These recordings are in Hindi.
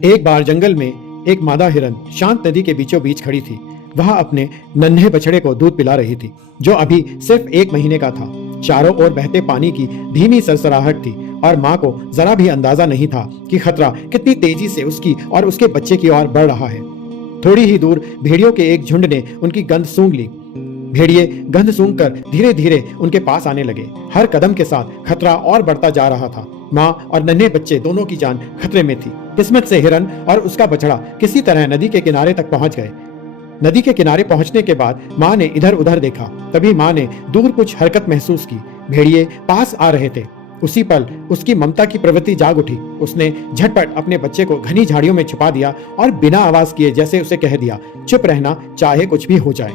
एक बार जंगल में एक मादा हिरन शांत नदी के बीचों बीच खड़ी थी। वह अपने नन्हे बछड़े को दूध पिला रही थी, जो अभी सिर्फ 1 महीने का था। चारों ओर बहते पानी की धीमी सरसराहट थी और माँ को जरा भी अंदाजा नहीं था कि खतरा कितनी तेजी से उसकी और उसके बच्चे की ओर बढ़ रहा है। थोड़ी ही दूर भेड़ियों के एक झुंड ने उनकी गंध सूंघ ली। भेड़िए गंध सूंघकर धीरे धीरे उनके पास आने लगे। हर कदम के साथ खतरा और बढ़ता जा रहा था। माँ और नन्हे बच्चे दोनों की जान खतरे में थी। किस्मत से हिरन और उसका बछड़ा किसी तरह नदी के किनारे तक पहुंच गए। नदी के किनारे पहुंचने के बाद माँ ने इधर उधर देखा। तभी माँ ने दूर कुछ हरकत महसूस की। भेड़िए पास आ रहे थे। उसी पल उसकी ममता की प्रवृत्ति जाग उठी। उसने झटपट अपने बच्चे को घनी झाड़ियों में छुपा दिया और बिना आवाज किए जैसे उसे कह दिया, चुप रहना, चाहे कुछ भी हो जाए।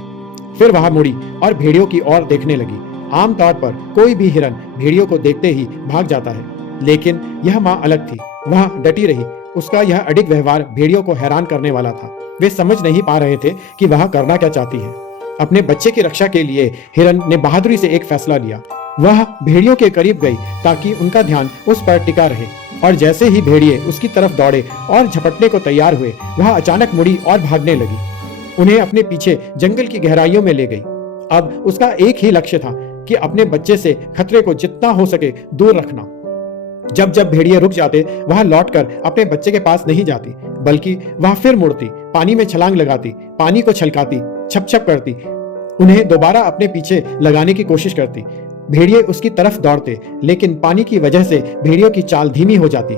फिर वह मुड़ी और भेड़ियों की ओर देखने लगी। आमतौर पर कोई भी हिरन भेड़ियों को देखते ही भाग जाता है, लेकिन यह माँ अलग थी। वह डटी रही। उसका यह अडिग व्यवहार भेड़ियों को हैरान करने वाला था। वे समझ नहीं पा रहे थे कि वह करना क्या चाहती है। अपने बच्चे की रक्षा के लिए हिरन ने बहादुरी से एक फैसला लिया। वह भेड़ियों के करीब गई ताकि उनका ध्यान उस पर टिका रहे, और जैसे ही भेड़िए उसकी तरफ दौड़े और झपटने को तैयार हुए, वह अचानक मुड़ी और भागने लगी। उन्हें अपने पीछे जंगल की गहराइयों में ले गई। अब उसका एक ही लक्ष्य था कि अपने बच्चे से खतरे को जितना हो सके दूर रखना। जब जब भेड़िए रुक जाते, वह लौटकर अपने बच्चे के पास नहीं जाती, बल्कि वह फिर मुड़ती, पानी में छलांग लगाती, पानी को छलकाती, छप छप करती, उन्हें दोबारा अपने पीछे लगाने की कोशिश करती। भेड़िए उसकी तरफ दौड़ते, लेकिन पानी की वजह से भेड़ियों की चाल धीमी हो जाती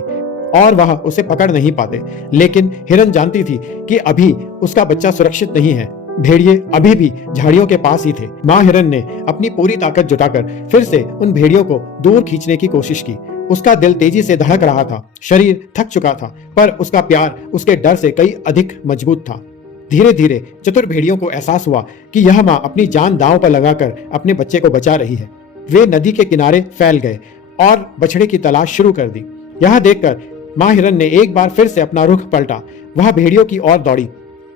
और वह उसे पकड़ नहीं पाते। लेकिन हिरन जानती थी कि अभी उसका बच्चा सुरक्षित नहीं है। भेड़िए अभी भी झाड़ियों के पास ही थे। माँ हिरन ने अपनी पूरी ताकत जुटाकर फिर से उन भेड़ियों को दूर खींचने की कोशिश की। उसका दिल तेजी से धड़क रहा था, शरीर थक चुका था, पर उसका प्यार उसके डर से कई अधिक मजबूत था। धीरे धीरे चतुर भेड़ियों को एहसास हुआ कि यह माँ अपनी जान दांव पर लगाकर अपने बच्चे को बचा रही है। वे नदी के किनारे फैल गए और बछड़े की तलाश शुरू कर दी। यह देखकर माँ हिरन ने एक बार फिर से अपना रुख पलटा। वह भेड़ियों की ओर दौड़ी,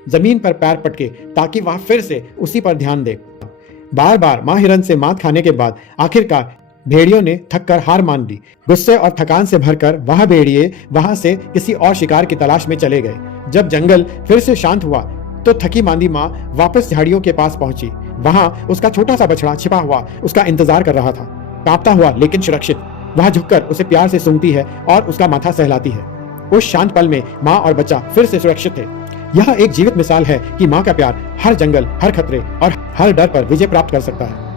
जमीन पर पैर पटके, ताकि वह फिर से उसी पर ध्यान दे। बार बार माँ हिरन से मात खाने के बाद आखिरकार भेड़ियों ने थककर हार मान ली। गुस्से और थकान से भरकर वह भेड़िए वहां से किसी और शिकार की तलाश में चले गए। जब जंगल फिर से शांत हुआ तो थकी मांदी माँ वापस झाड़ियों के पास पहुंची। वहां उसका छोटा सा बछड़ा छिपा हुआ उसका इंतजार कर रहा था, कांपता हुआ लेकिन सुरक्षित। वह झुककर उसे प्यार से सूंघती है और उसका माथा सहलाती है। उस शांत पल में माँ और बच्चा फिर से सुरक्षित थे। यह एक जीवित मिसाल है कि माँ का प्यार हर जंगल, हर खतरे और हर डर पर विजय प्राप्त कर सकता है।